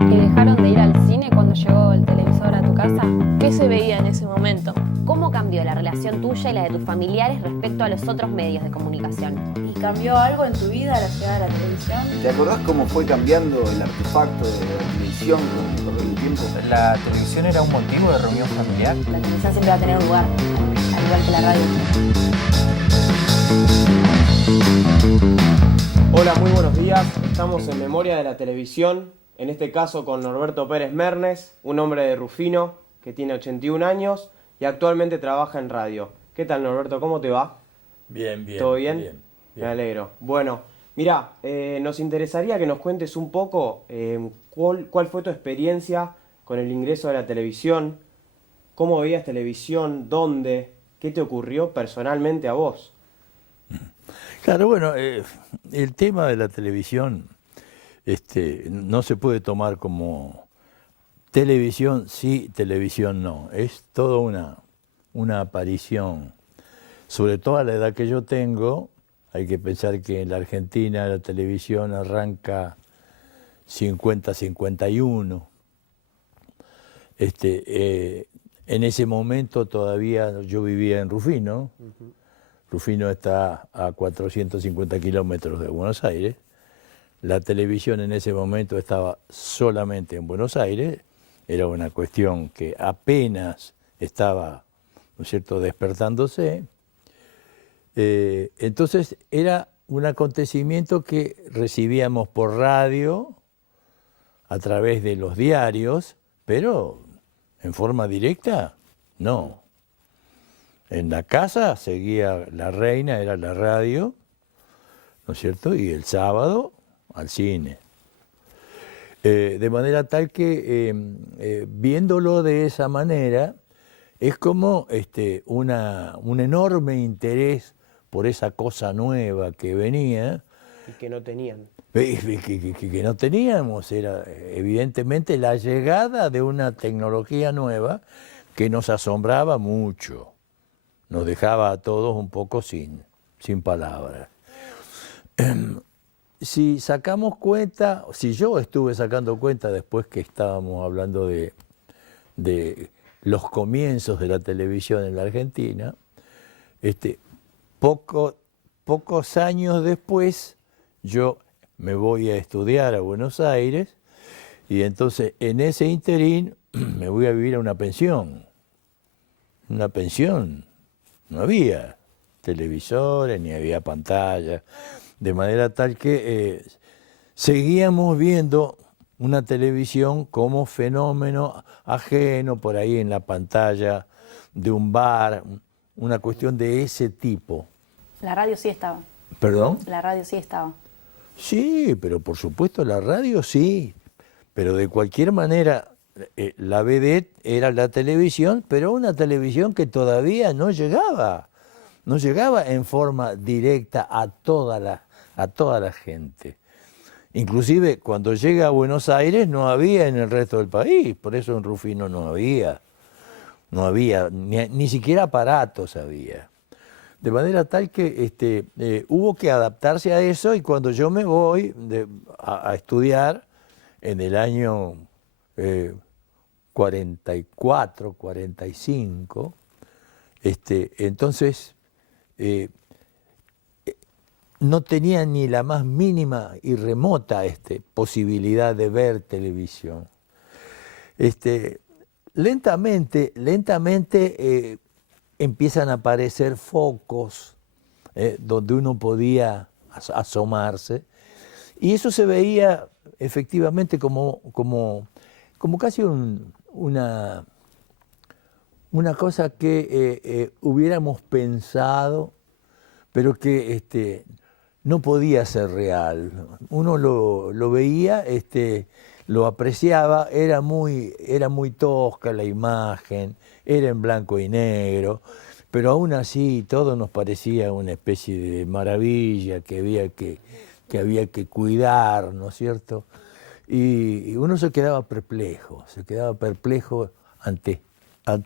¿Y dejaron de ir al cine cuando llegó el televisor a tu casa? ¿Qué se veía en ese momento? ¿Cómo cambió la relación tuya y la de tus familiares respecto a los otros medios de comunicación? ¿Y cambió algo en tu vida al llegar a la televisión? ¿Te acordás cómo fue cambiando el artefacto de la televisión con el correr del tiempo? ¿La televisión era un motivo de reunión familiar? La televisión siempre va a tener un lugar, al igual que la radio. Hola, muy buenos días. Estamos en Memoria de la Televisión, en este caso con Norberto Pérez Mernes, un hombre de Rufino que tiene 81 años y actualmente trabaja en radio. ¿Qué tal, Norberto? ¿Cómo te va? Bien, bien. ¿Todo bien? Bien. Me alegro. Bueno, mira, nos interesaría que nos cuentes un poco cuál fue tu experiencia con el ingreso de la televisión, cómo veías televisión, dónde, qué te ocurrió personalmente a vos. Claro, bueno, el tema de la televisión no se puede tomar como televisión sí, televisión no. Es toda una aparición. Sobre todo a la edad que yo tengo, hay que pensar que en la Argentina la televisión arranca 50-51. En ese momento todavía yo vivía en Rufino. Rufino está a 450 kilómetros de Buenos Aires. La televisión en ese momento estaba solamente en Buenos Aires. Era una cuestión que apenas estaba, ¿no es cierto?, despertándose. Entonces era un acontecimiento que recibíamos por radio, a través de los diarios, pero en forma directa, no. En la casa seguía la reina, era la radio, ¿no es cierto? Y el sábado al cine. De manera tal que, viéndolo de esa manera, es como un enorme interés por esa cosa nueva que venía. Y que no tenían. Que no teníamos, era evidentemente la llegada de una tecnología nueva que nos asombraba mucho. Nos dejaba a todos un poco sin palabras. Si sacamos cuenta, si yo estuve sacando cuenta después que estábamos hablando de los comienzos de la televisión en la Argentina, pocos años después yo me voy a estudiar a Buenos Aires y entonces en ese interín me voy a vivir a una pensión. Una pensión. No había televisores, ni había pantallas, de manera tal que seguíamos viendo una televisión como fenómeno ajeno por ahí en la pantalla de un bar, una cuestión de ese tipo. La radio sí estaba. ¿Perdón? La radio sí estaba. Sí, pero por supuesto la radio sí, pero de cualquier manera la vedette era la televisión, pero una televisión que todavía no llegaba en forma directa a toda la gente. Inclusive cuando llega a Buenos Aires no había en el resto del país, por eso en Rufino no había, ni siquiera aparatos había. De manera tal que hubo que adaptarse a eso y cuando yo me voy a estudiar en el año 44, 45, entonces no tenía ni la más mínima y remota posibilidad de ver televisión. Lentamente empiezan a aparecer focos donde uno podía asomarse y eso se veía efectivamente como casi una cosa que hubiéramos pensado, pero que no podía ser real. Uno lo veía, lo apreciaba, era muy tosca la imagen, era en blanco y negro, pero aún así todo nos parecía una especie de maravilla que había que cuidar, ¿no es cierto? Y uno se quedaba perplejo ante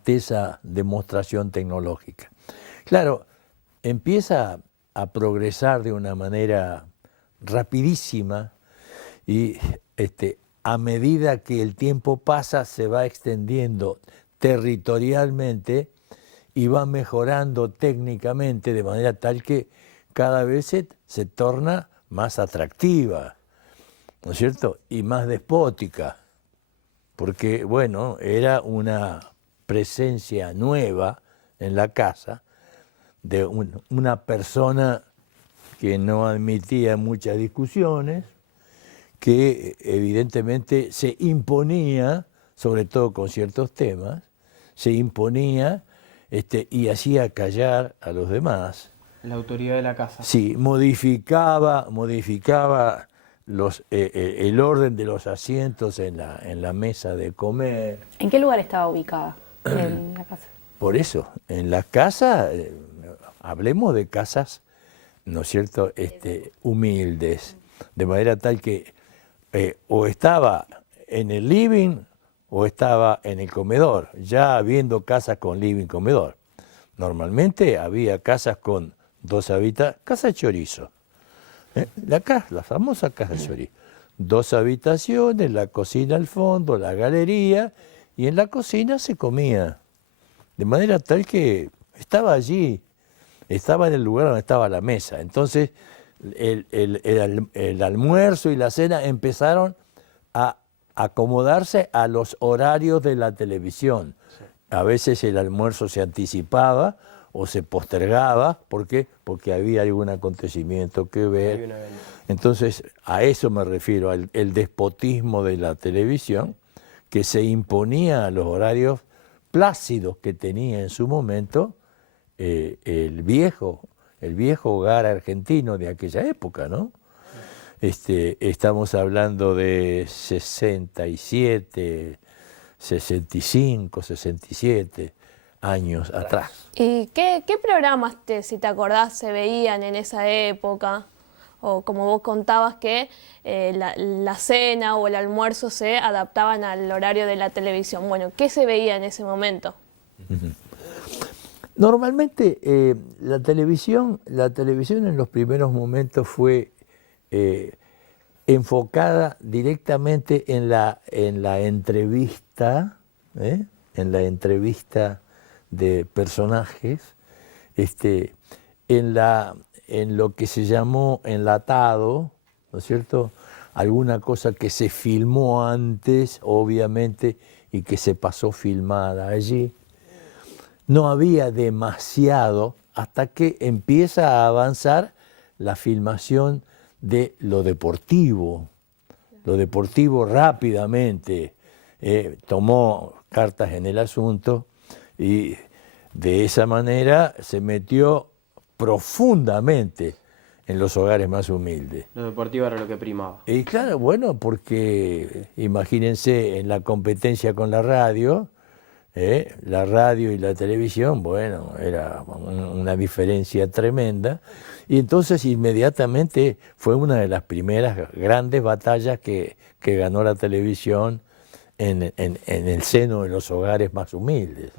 esa demostración tecnológica. Claro, empieza a progresar de una manera rapidísima y a medida que el tiempo pasa se va extendiendo territorialmente y va mejorando técnicamente de manera tal que cada vez se torna más atractiva, ¿no es cierto? Y más despótica, porque, bueno, era una presencia nueva en la casa de una persona que no admitía muchas discusiones, que evidentemente se imponía, sobre todo con ciertos temas, se imponía y hacía callar a los demás. La autoridad de la casa. Sí, modificaba el orden de los asientos en la mesa de comer. ¿En qué lugar estaba ubicada en la casa? Por eso, en la casa, hablemos de casas, ¿no es cierto?, humildes, de manera tal que o estaba en el living o estaba en el comedor, ya habiendo casas con living comedor. Normalmente había casas con 2 habitaciones, casa de chorizo, la famosa casa de chorizo. 2 habitaciones, la cocina al fondo, la galería, y en la cocina se comía. De manera tal que estaba allí, estaba en el lugar donde estaba la mesa. Entonces, el almuerzo y la cena empezaron a acomodarse a los horarios de la televisión. A veces el almuerzo se anticipaba o se postergaba. ¿Por qué? Porque había algún acontecimiento que ver. Entonces, a eso me refiero, el despotismo de la televisión, que se imponía a los horarios plácidos que tenía en su momento el viejo hogar argentino de aquella época, ¿no? Estamos hablando de 67, 65, 67 años atrás. ¿Y qué programas, si te acordás, se veían en esa época? O como vos contabas que la cena o el almuerzo se adaptaban al horario de la televisión. Bueno, ¿qué se veía en ese momento? Normalmente la televisión en los primeros momentos fue enfocada directamente en la entrevista, en la entrevista de personajes, en lo que se llamó enlatado, ¿no es cierto? Alguna cosa que se filmó antes, obviamente, y que se pasó filmada allí. No había demasiado hasta que empieza a avanzar la filmación de lo deportivo. Lo deportivo rápidamente tomó cartas en el asunto y de esa manera se metió profundamente en los hogares más humildes. Lo deportivo era lo que primaba. Y claro, bueno, porque imagínense en la competencia con la radio y la televisión, bueno, era una diferencia tremenda. Y entonces inmediatamente fue una de las primeras grandes batallas que ganó la televisión en el seno de los hogares más humildes.